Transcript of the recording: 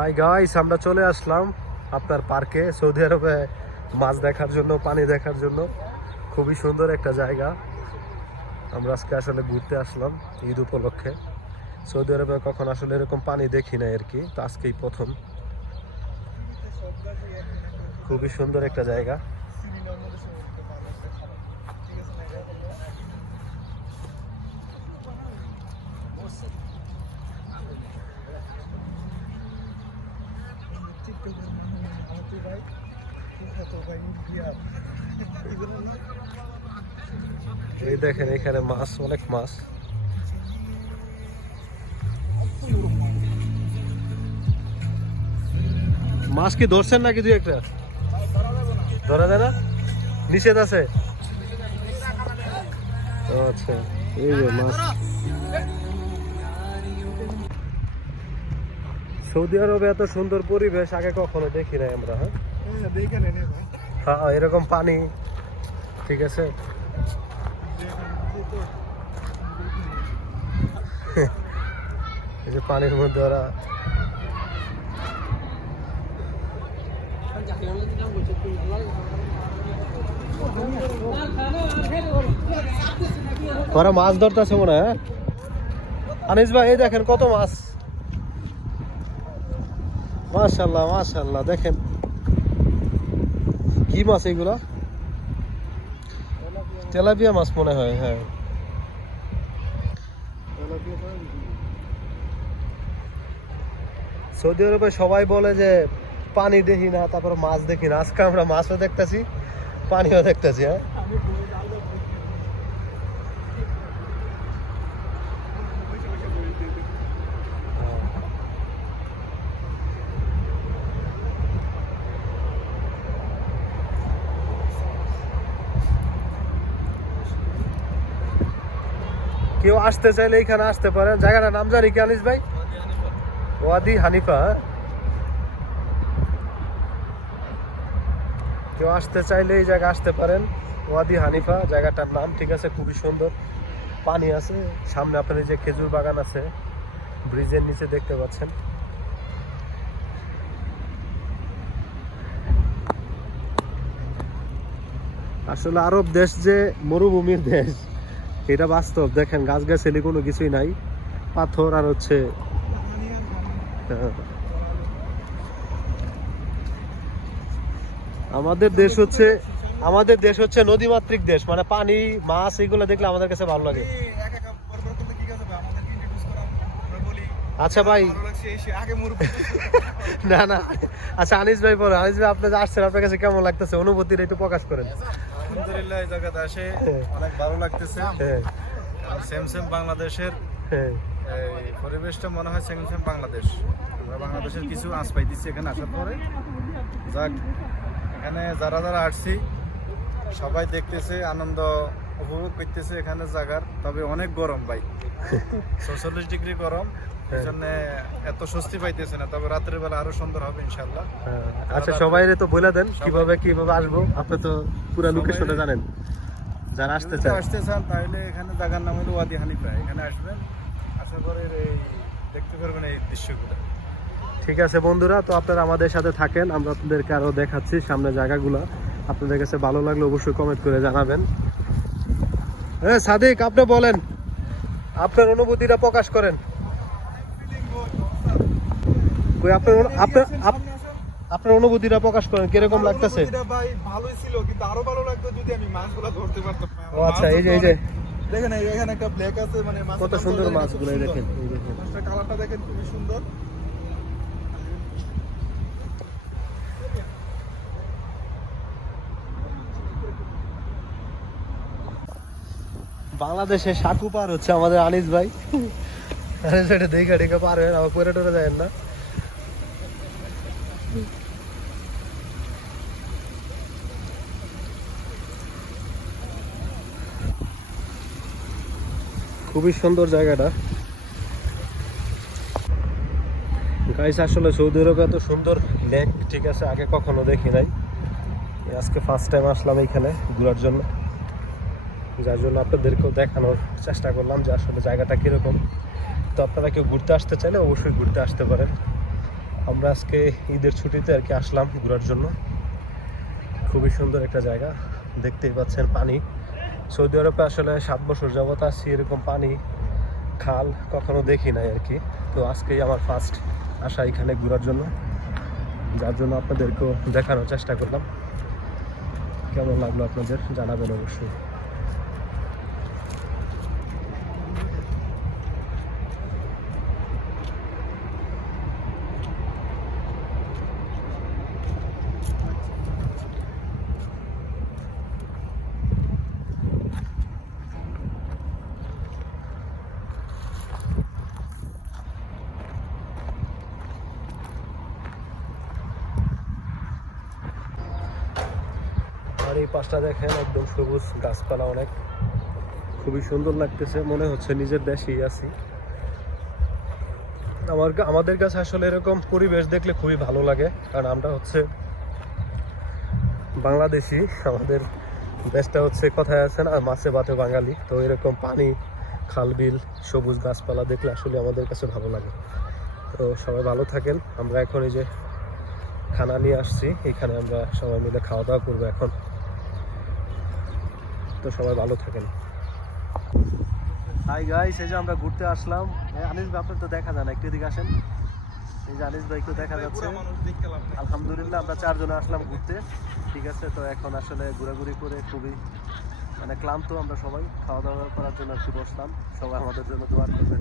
Hi guys, আমরা চলে আসলাম আপনার পার্কে, সৌদি আরবে মাছ দেখার জন্য, পানি দেখার জন্য। খুবই সুন্দর একটা জায়গা। আমরা আজকে আসলে ঘুরতে আসলাম ঈদ উপলক্ষে। সৌদি আরবে কখন আসলে এরকম পানি দেখি না আর কি, তো আজকেই প্রথম। খুবই সুন্দর একটা জায়গা। এই দেখেন এখানে মাছ, অনেক মাছ। মাছ কি ধরছেন নাকি দুই একটা? ধরা যায় না, নিষেধ আছে। আচ্ছা, এই যে মাছ। সৌদি আরবে এত সুন্দর পরিবেশ আগে কখনো দেখি নাই আমরা। হ্যাঁ, এরকম পানি, ঠিক আছে। এই যে পানির মধ্যে ওরা মাছ ধরতেছে মনে হয়। আনিস ভাই, এই দেখেন কত মাছ। মাশাআল্লাহ মাশাআল্লাহ, দেখেন কি মাছ এগুলা? তেলাপিয়া মাছ মনে হয়। হ্যাঁ, সৌদি আরবে সবাই বলে যে পানি দেখি না, তারপর মাছ দেখি না। আজকে আমরা মাছও দেখতেছি, পানিও দেখতেছি। হ্যাঁ, কেউ আসতে চাইলে এখানে আসতে পারেন। জায়গাটার নাম জানি কি আনিস ভাই? ওয়াদি হানিফা। কেউ আসতে চাইলে এই জায়গা আসতে পারেন, ওয়াদি হানিফা জায়গাটার নাম, ঠিক আছে। খুবই সুন্দর, পানি আছে সামনে। আপনার এই যে খেজুর বাগান আছে, ব্রিজের নিচে দেখতে পাচ্ছেন। আসলে আরব দেশ যে মরুভূমির দেশ, এটা বাস্তব। দেখেন গাছগাছালি কোনো কিছুই নাই, পাথর আর হচ্ছে। আমাদের দেশ হচ্ছে নদীমাতৃক দেশ, মানে পানি, মাছ এগুলো দেখলে আমাদের কাছে ভালো লাগে। আচ্ছা ভাই, না না, আচ্ছা আনিস ভাই বলেন। আনিস ভাই, আপনি যে আসছেন, আপনার কাছে কেমন লাগতেছে? অনুভূতিটা একটু প্রকাশ করেন। আলহামদুলিল্লাহ, এই জায়গাতে এসে অনেক ভালো লাগতেছে। সেম বাংলাদেশের এই পরিবেশটা মনে হয় সেম বাংলাদেশ। আমরা বাংলাদেশের কিছু আঁচ পাইতেছি এখানে আসার পরে। যাক, এখানে যারা আসছি সবাই দেখতেছে, আনন্দ উপভোগ করতেছে এখানে জায়গার। তবে অনেক গরম ভাই, ৪৬ ডিগ্রি গরম, এই জন্য এত স্বস্তি পাইতেছে না। তবে রাতের বেলা আরো সুন্দর হবে ইনশাল্লাহ। আচ্ছা, সবাই তো বলে দেন কিভাবে আসবো। আপনি তো পুরো লোকেশনটা জানেন। যারা আসতে চান তাহলে এখানে জায়গার নাম হলো ওয়াদি হানিফা। এখানে আসবেন, আসার পরে দেখতে পারবেন এই দৃশ্যগুলো। ঠিক আছে বন্ধুরা, তো আপনারা আমাদের সাথে থাকেন, আমরা আপনাদেরকে আরো দেখাচ্ছি সামনে জায়গাগুলো। আপনাদের কাছে ভালো লাগলে অবশ্যই কমেন্ট করে জানাবেন। হ্যাঁ সাদিক, আপনি বলেন, আপনার অনুভূতিটা প্রকাশ করেন। আপনার অনুভূতিটা প্রকাশ করেন, কিরকম লাগতেছে? ভাই ভালোই ছিল, কিন্তু আরো ভালো লাগতো যদি আমি মাছগুলো ধরতে পারতাম। ও আচ্ছা, এই যে দেখেন এখানে একটা ব্ল্যাক আছে, মানে কত সুন্দর মাছগুলো। দেখেন, মাছটার কালারটা দেখেন, খুবই সুন্দর। বাংলাদেশে সাকু পার হচ্ছে আমাদের আনিস ভাই। সেটা দেখে পার হয়ে আবার পরে টরে যায় না। খুবই সুন্দর জায়গাটা গাইস। আসলে সৌদি আরবে এত সুন্দর লেক, ঠিক আছে, আগে কখনো দেখি নাই। আজকে ফার্স্ট টাইম আসলাম এইখানে ঘোরার জন্য, যার জন্য আপনাদেরকেও দেখানোর চেষ্টা করলাম যে আসলে জায়গাটা কীরকম। তো আপনারা কেউ ঘুরতে আসতে চাইলে অবশ্যই ঘুরতে আসতে পারেন। আমরা আজকে ঈদের ছুটিতে আর কি আসলাম ঘোরার জন্য। খুবই সুন্দর একটা জায়গা, দেখতেই পাচ্ছেন পানি। সৌদি আরবে আসলে 7 বছর যাবত আছি, এরকম পানি খাল কখনো দেখি নাই আর কি। তো আজকেই আমার ফার্স্ট আসা এখানে ঘোরার জন্য, যার জন্য আপনাদেরকেও দেখানোর চেষ্টা করলাম। কেমন লাগলো আপনাদের জানাবেন অবশ্যই। আর এই পাশটা দেখেন একদম সবুজ গাছপালা অনেক, খুবই সুন্দর লাগতেছে, মনে হচ্ছে নিজের দেশেই আছি। আমাদের কাছে আসলে এরকম পরিবেশ দেখলে খুবই ভালো লাগে, কারণ আমরা হচ্ছে বাংলাদেশি। আমাদের দেশটা হচ্ছে কথায় আছে না, মাছে ভাতে বাঙালি। তো এরকম পানি, খাল বিল, সবুজ গাছপালা দেখলে আসলে আমাদের কাছে ভালো লাগে। তো সবাই ভালো থাকেন। আমরা এখন এই যে খানা নিয়ে আসছি, এখানে আমরা সবাই মিলে খাওয়া দাওয়া করবো এখন। তো সবাই ভালো থাকেন। হাই গাইস, এই যে আমরা ঘুরতে আসলাম। আনিস ভাই আপনার তো দেখা যায় না, একটু এদিকে আসেন। এই যে আনিস ভাইকে দেখা যাচ্ছে। আলহামদুলিল্লাহ আমরা 4 জন আসলাম ঘুরতে, ঠিক আছে। তো এখন আসলে ঘোরাঘুরি করে খুবই মানে ক্লান্ত আমরা সবাই। খাওয়া দাওয়া করার জন্য একটু বসলাম, সবাই আমাদের জন্য দোয়া করবেন।